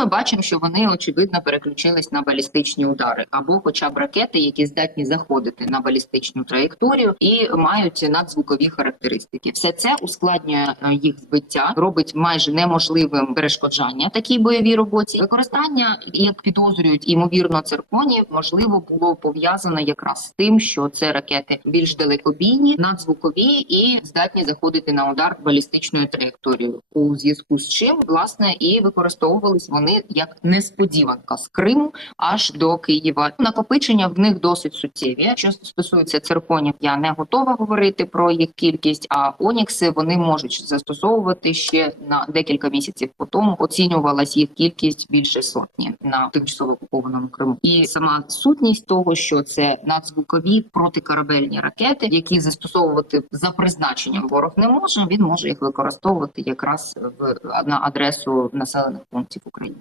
ми бачимо, що вони очевидно переключились на балістичні удари або, хоча б ракети, які здатні заходити на балістичну траєкторію і мають надзвукові характеристики. Все це ускладнює е, їх збиття, робить майже неможливим перешкоджання такій бойовій роботі. Використання, як підозрюють, імовірно, цирконів, можливо, було пов'язано якраз з тим, що це ракети більш далекобійні, надзвукові і здатні заходити на удар балістичною траєкторією. У зв'язку з чим власне і використовувались вони як несподіванка з Криму аж до Києва. Накопичення в них досить суттєві. Що стосується цирконів, я не готова говорити про їх кількість. А онікси вони можуть застосовувати ще на декілька місяців по тому. Оцінювалась їх кількість більше сотні на тимчасово окупованому Криму. І сама сутність того, що це надзвукові протикорабельні ракети, які застосовувати за призначенням ворог не може. Він може їх використовувати якраз в на адресу населених пунктів України.